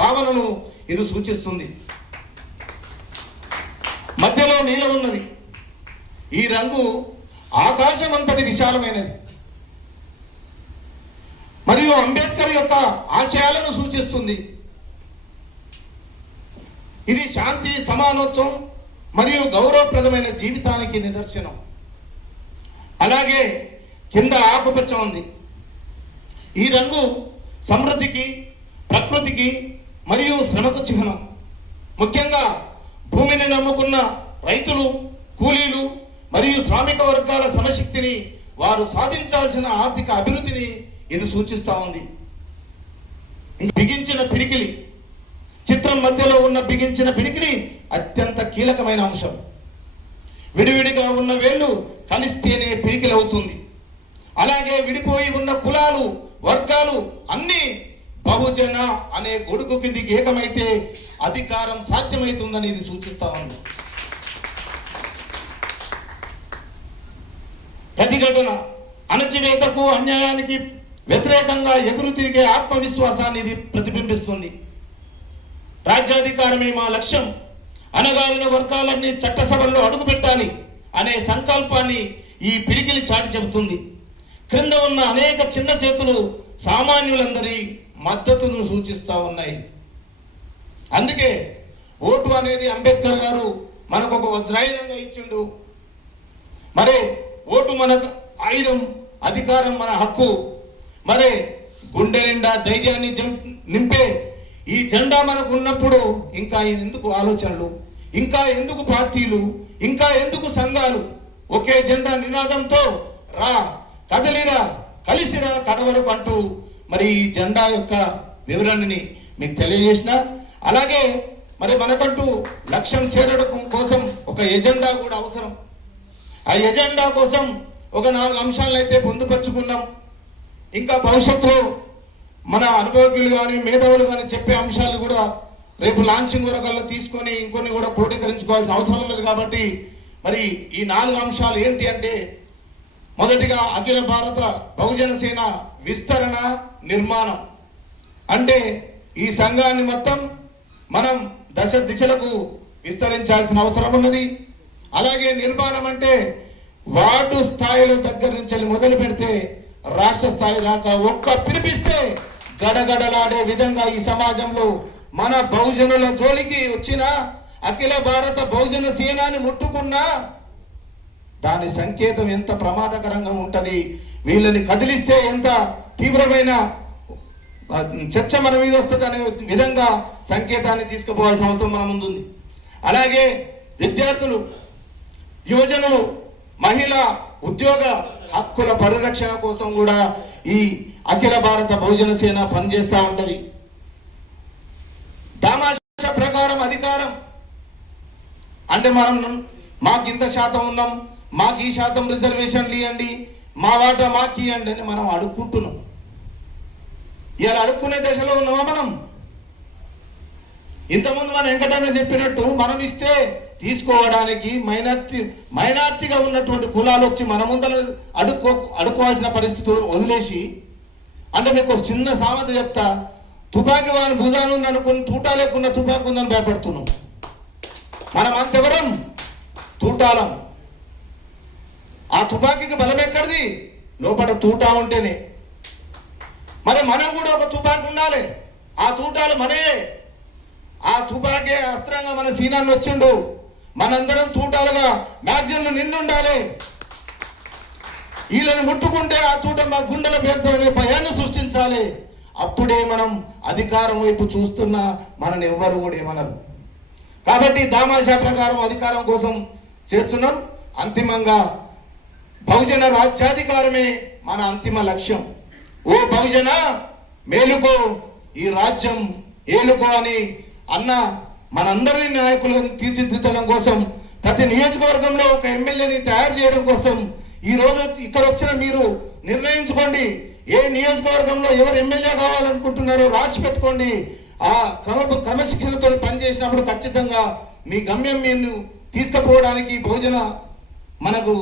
భావనను ఇది సూచిస్తుంది. మధ్యలో నీలం ఉన్నది. ఈ రంగు ఆకాశం అంతటి విశాలమైనది మరియు అంబేద్కర్ యొక్క ఆశయాలను సూచిస్తుంది. ఇది శాంతి, సమానత్వం మరియు గౌరవప్రదమైన జీవితానికి నిదర్శనం. అలాగే కింద ఆకుపచ్చ ఉంది. ఈ రంగు సమృద్ధికి, ప్రకృతికి మరియు శ్రమకు చిహ్నం. ముఖ్యంగా భూమిని నమ్ముకున్న రైతులు, కూలీలు మరియు శ్రామిక వర్గాల శ్రమశక్తిని, వారు సాధించాల్సిన ఆర్థిక అభివృద్ధిని ఇది సూచిస్తూ ఉంది. బిగించిన పిడికిలి, చిత్రం మధ్యలో ఉన్న బిగించిన పిడికిలి అత్యంత కీలకమైన అంశం. విడివిడిగా ఉన్న వేళ్ళు కలిస్తేనే పిడికిలి అవుతుంది. అలాగే విడిపోయి ఉన్న కులాలు, వర్గాలు అన్నీ బహుజన అనే గొడుగు కిందికి ఏకమైతే అధికారం సాధ్యమవుతుందని ఇది సూచిస్తా ఉంది. ప్రతిఘటన, అణచివేతకు, అన్యాయానికి వ్యతిరేకంగా ఎదురు తిరిగే ఆత్మవిశ్వాసాన్ని ఇది ప్రతిబింబిస్తుంది. రాజ్యాధికారమే మా లక్ష్యం, అణగారిన వర్గాలన్నీ చట్టసభల్లో అడుగుపెట్టాలి అనే సంకల్పాన్ని ఈ పిడికిలి చాటి చెబుతుంది. క్రింద ఉన్న అనేక చిన్న చేతులు సామాన్యులందరి మద్దతును సూచిస్తూ ఉన్నాయి. అందుకే ఓటు అనేది అంబేద్కర్ గారు మనకు ఒక వజ్రాయుధంగా ఇచ్చిండు. మరి ఓటు మనకు ఆయుధం, అధికారం మన హక్కు. మరి గుండె నిండా ధైర్యాన్ని నింపే ఈ జెండా మనకు ఉన్నప్పుడు ఇంకా ఎందుకు ఆలోచనలు, ఇంకా ఎందుకు పార్టీలు, ఇంకా ఎందుకు సంఘాలు? ఒకే జెండా నినాదంతో రా, కదలిరా, కలిసిరా కడవరకు అంటూ మరి ఈ జెండా యొక్క వివరణని మీకు తెలియజేసిన. అలాగే మరి మనకంటూ లక్ష్యం చేరడం కోసం ఒక ఎజెండా కూడా అవసరం. ఆ ఎజెండా కోసం ఒక 4 అంశాలను అయితే పొందుపరుచుకున్నాం. ఇంకా భవిష్యత్తులో మన అనుభవజ్ఞులు కానీ, మేధావులు కానీ చెప్పే అంశాలు కూడా రేపు లాంచింగ్ వరకల్లా తీసుకొని ఇంకొన్ని కూడా క్రోడీకరించుకోవాల్సిన అవసరం ఉన్నది. కాబట్టి మరి ఈ 4 అంశాలు ఏంటి అంటే, మొదటిగా అఖిల భారత బహుజన సేన విస్తరణ, నిర్మాణం. అంటే ఈ సంఘాన్ని మొత్తం మనం దశ దిశలకు విస్తరించాల్సిన అవసరం ఉన్నది. అలాగే నిర్మాణం అంటే వార్డు స్థాయిల దగ్గర నుంచి మొదలు పెడితే రాష్ట్ర స్థాయి దాకా ఒక్క పిలిపిస్తే గడగడలాడే విధంగా ఈ సమాజంలో మన బహుజనుల జోలికి వచ్చిన అఖిల భారత బహుజన సేనాని ముట్టుకున్నా దాని సంకేతం ఎంత ప్రమాదకరంగా ఉంటది, వీళ్ళని కదిలిస్తే ఎంత తీవ్రమైన చర్చ మన మీద వస్తుంది అనే విధంగా సంకేతాన్ని తీసుకుపోవాల్సిన అవసరం మన ముందుంది. అలాగే విద్యార్థులు, యువజనులు, మహిళా ఉద్యోగ హక్కుల పరిరక్షణ కోసం కూడా ఈ అఖిల భారత బహుజన సేన పనిచేస్తూ ఉంటది. దామాషా ప్రకారం అధికారం అంటే మనం మాకు ఇంత శాతం ఉన్నాం, మాకు ఈ శాతం రిజర్వేషన్లు ఇవ్వండి, మా వాటా మాకు ఇవ్వండి అని మనం అడుక్కుంటున్నాం. ఇలా అడుక్కునే దశలో ఉన్నామా మనం? ఇంతకుముందు మన వెంకటన్న చెప్పినట్టు మనం ఇస్తే తీసుకోవడానికి మైనార్టీగా ఉన్నటువంటి కులాలు వచ్చి మన ముందర అడుక్కోవాల్సిన పరిస్థితులు వదిలేసి, అంటే మీకు చిన్న సామెత చెప్తా, తుపాకీ వాని భుజాన్ని ఉందనుకుని తూటా లేకున్న తుపాకీ ఉందని భయపడుతున్నాం. మనం అంతెవరం? తూటాలం. ఆ తుపాకీకి బలం ఎక్కడిది? లోపల తూటా ఉంటేనే. మరి మనం కూడా ఒక తుపాకీ ఉండాలి. ఆ తూటాలు మనే. ఆ తుపాకీ అస్త్రంగా మన సీనాన్ని వచ్చిండు. మనందరం తూటాలుగా మ్యాగజైన్లు నిండి ఉండాలి. వీళ్ళని ముట్టుకుంటే ఆ తూట మా గుండెల పేరుతోనే భయాన్ని సృష్టించాలి. అప్పుడే మనం అధికారం వైపు చూస్తున్నా మనని ఎవ్వరు కూడా ఏమనరు. కాబట్టి దామాషా ప్రకారం అధికారం కోసం చేస్తున్నాం. అంతిమంగా బహుజన రాజ్యాధికారమే మన అంతిమ లక్ష్యం. ఓ బహుజన మేలుకో, ఈ రాజ్యం ఏలుకో అని అన్న మనందరి నాయకులను తీర్చిదిద్దడం కోసం, ప్రతి నియోజకవర్గంలో ఒక ఎమ్మెల్యేని తయారు చేయడం కోసం ఈ రోజు ఇక్కడ వచ్చిన మీరు నిర్ణయించుకోండి. ఏ నియోజకవర్గంలో ఎవరు ఎమ్మెల్యే కావాలనుకుంటున్నారో రాసి పెట్టుకోండి. ఆ క్రమశిక్షణతో పనిచేసినప్పుడు ఖచ్చితంగా మీ గమ్యం మీరు తీసుకుపోవడానికి బహుజన మనకు